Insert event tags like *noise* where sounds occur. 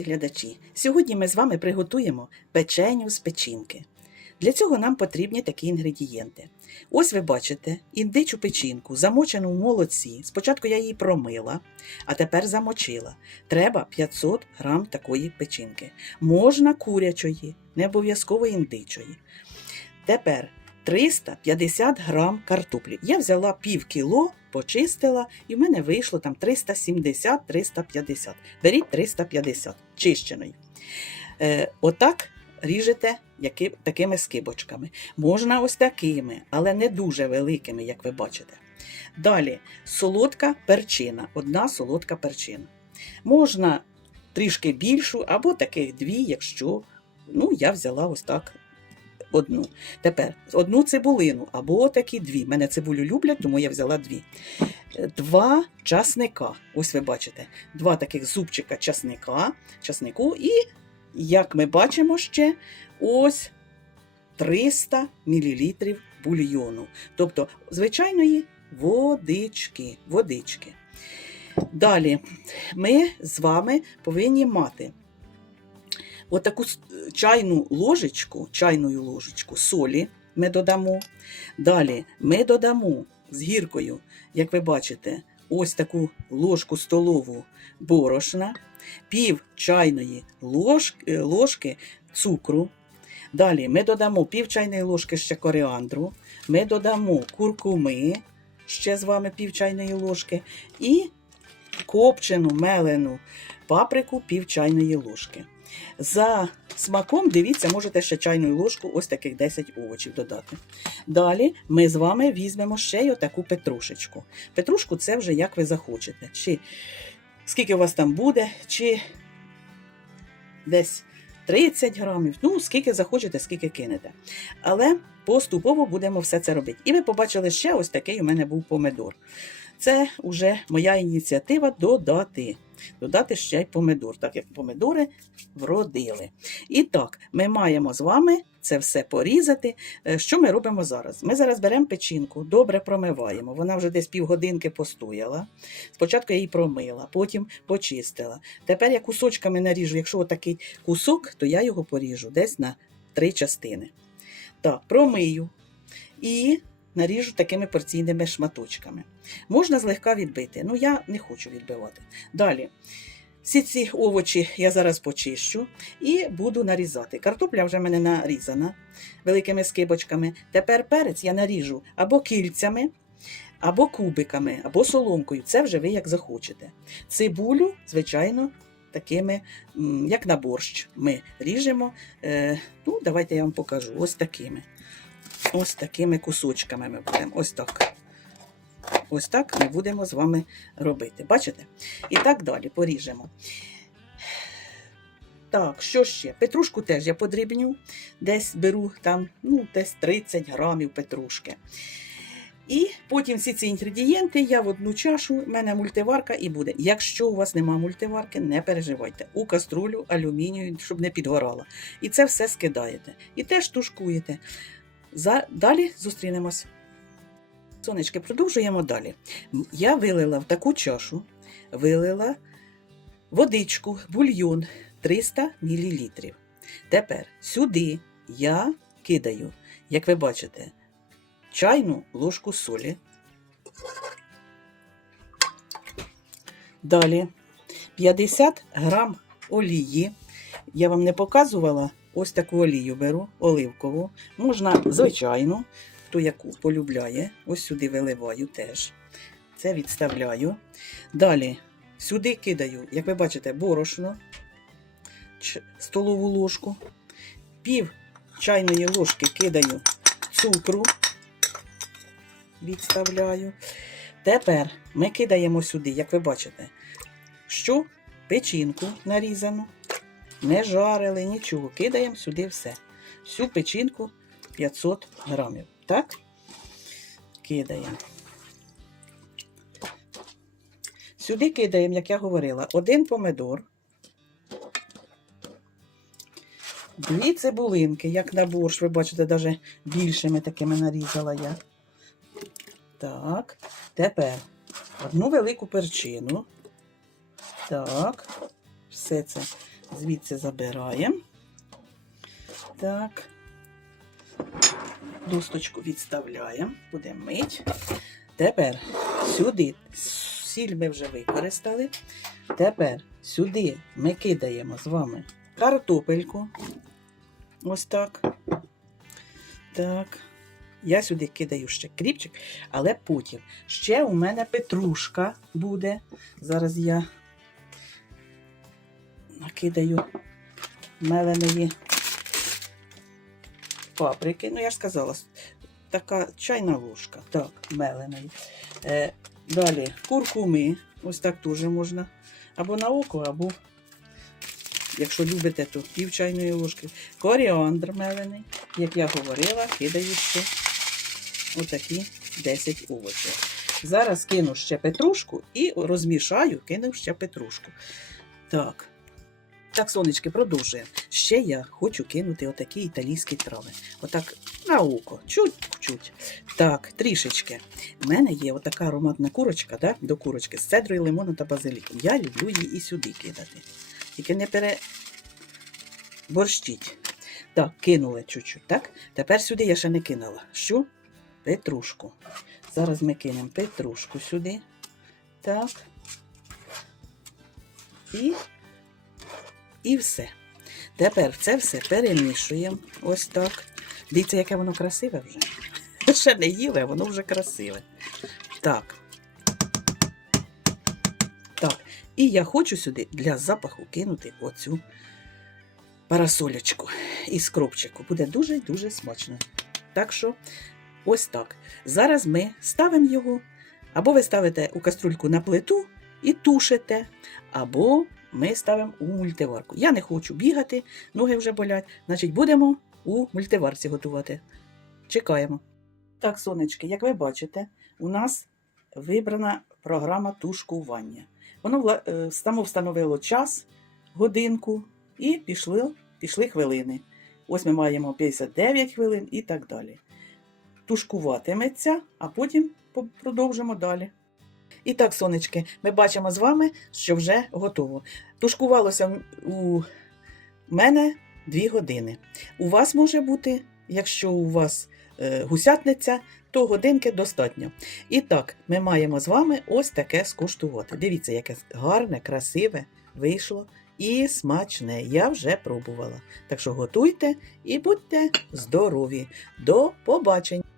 Глядачі, сьогодні ми з вами приготуємо печеню з печінки. Для цього нам потрібні такі інгредієнти. Ось ви бачите індичу печінку, замочену в молоці. Спочатку я її промила, а тепер замочила. Треба 500 грам такої печінки. Можна курячої, не обов'язково індичої. Тепер 350 грам картоплі. Я взяла пів кіло, почистила, і в мене вийшло там 370-350. Беріть 350 чищеної. Е, отак ріжете які, такими скибочками. Можна ось такими, але не дуже великими, як ви бачите. Далі солодка перчина, одна солодка перчина. Можна трішки більшу, або таких дві, якщо ну, я взяла ось так одну. Тепер одну цибулину, або такі дві. Мене цибулю люблять, тому я взяла дві. Е, Два часника. Ось ви бачите, два таких зубчика часника, часнику, і, як ми бачимо ще, ось 300 мл бульйону. Тобто звичайної водички. водички. Далі ми з вами повинні мати отаку чайну ложечку, чайну ложечку солі ми додамо. Далі ми додамо з гіркою, як ви бачите, ось таку ложку столову борошна, пів чайної ложки, ложки цукру. Далі ми додамо пів чайної ложки ще коріандру, ми додамо куркуми, ще з вами пів чайної ложки, і копчену мелену паприку пів чайної ложки. За смаком, дивіться, можете ще чайну ложку, ось таких 10 овочів додати. Далі ми з вами візьмемо ще й отаку петрушечку. Петрушку це вже як ви захочете. Чи скільки у вас там буде, чи десь 30 грамів, ну, скільки захочете, скільки кинете. Але поступово будемо все це робити. І ви побачили ще ось такий у мене був помидор. Це вже моя ініціатива додати. Додати ще й помидор, так як помидори вродили. І так, ми маємо з вами це все порізати. Е, Що ми робимо зараз? Ми зараз беремо печінку, добре промиваємо. Вона вже десь півгодинки постояла. Спочатку я її промила, потім почистила. Тепер я кусочками наріжу. Якщо отакий кусок, то я його поріжу десь на три частини. Так, промию і наріжу такими порційними шматочками. Можна злегка відбити, ну я не хочу відбивати. Далі. Всі ці овочі я зараз почищу і буду нарізати. Картопля вже в мене нарізана великими скибочками. Тепер перець я наріжу або кільцями, або кубиками, або соломкою. Це вже ви як захочете. Цибулю, звичайно, такими, як на борщ, ми ріжемо. Е, ну, давайте я вам покажу. Ось такими. Ось такими кусочками ми будемо. Ось так. Ось так ми будемо з вами робити. Бачите? І так далі поріжемо. Так, що ще? Петрушку теж я подрібню. Десь беру там, ну, десь 30 грамів петрушки. І потім всі ці інгредієнти я в одну чашу, в мене мультиварка і буде. Якщо у вас нема мультиварки, не переживайте. У каструлю алюмінію, щоб не підгорала. І це все скидаєте. І теж тушкуєте. Далі зустрінемось. Сонечки, продовжуємо далі. Я вилила в таку чашу, вилила водичку, бульйон 300 мл. Тепер сюди я кидаю, як ви бачите, чайну ложку солі. Далі 50 грам олії. Я вам не показувала, ось таку олію беру, оливкову. Можна звичайну, хто яку полюбляє. Ось сюди виливаю теж. Це відставляю. Далі сюди кидаю, як ви бачите, борошно, столову ложку, пів чайної ложки кидаю цукру, відставляю. Тепер ми кидаємо сюди, як ви бачите, що печінку нарізану, не жарили, нічого. Кидаємо сюди все. Всю печінку 500 грамів. Так? Кидаємо. Сюди кидаємо, як я говорила, один помидор, дві цибулинки, як на борщ, ви бачите, навіть більшими такими нарізала я. Так, тепер одну велику перчину. Так, все це звідси забираємо. Так. Досточку відставляємо, будемо мить. Тепер сюди сіль ми вже використали. Тепер сюди ми кидаємо з вами картопельку. Ось так. Так. Я сюди кидаю ще кріпчик, але потім. Ще у мене петрушка буде. Зараз я накидаю меленої паприки. Ну, я ж сказала, така чайна ложка. Так, меленої. Е, далі куркуми. Ось так теж можна. Або на око, або, якщо любите, то пів чайної ложки. Коріандр мелений. Як я говорила, кидаю ще отакі 10 овочів. Зараз кину ще петрушку і розмішаю, кину ще петрушку. Так. Так, сонечки, продовжуємо. Ще я хочу кинути отакі італійські трави. Отак на око, чуть-чуть. Так, трішечки. У мене є отака ароматна курочка, да, до курочки з цедрою, лимоном та базиліком. Я люблю її і сюди кидати. Тільки не переборщіть. Так, кинули чуть-чуть, так? Тепер сюди я ще не кинула. Що? Петрушку. Зараз ми кинемо петрушку сюди. Так. І, і все. Тепер це все перемішуємо. Ось так. Дивіться, яке воно красиве вже. *laughs* Ще не їли, а воно вже красиве. Так. Так. І я хочу сюди для запаху кинути оцю парасолечку із кропчику. Буде дуже-дуже смачно. Так що, ось так. Зараз ми ставимо його, або ви ставите у каструльку на плиту і тушите, або ми ставимо у мультиварку. Я не хочу бігати, ноги вже болять. Значить, будемо у мультиварці готувати. Чекаємо. Так, сонечки, як ви бачите, у нас вибрана програма тушкування. Воно е, само встановило час, годинку, і пішли, пішли хвилини. Ось ми маємо 59 хвилин і так далі. Тушкуватиметься, а потім продовжимо далі. І так, сонечки, ми бачимо з вами, що вже готово. Тушкувалося у мене 2 години. У вас може бути, якщо у вас е, гусятниця, то годинки достатньо. І так, ми маємо з вами ось таке скуштувати. Дивіться, яке гарне, красиве вийшло і смачне. Я вже пробувала. Так що готуйте і будьте здорові. До побачення!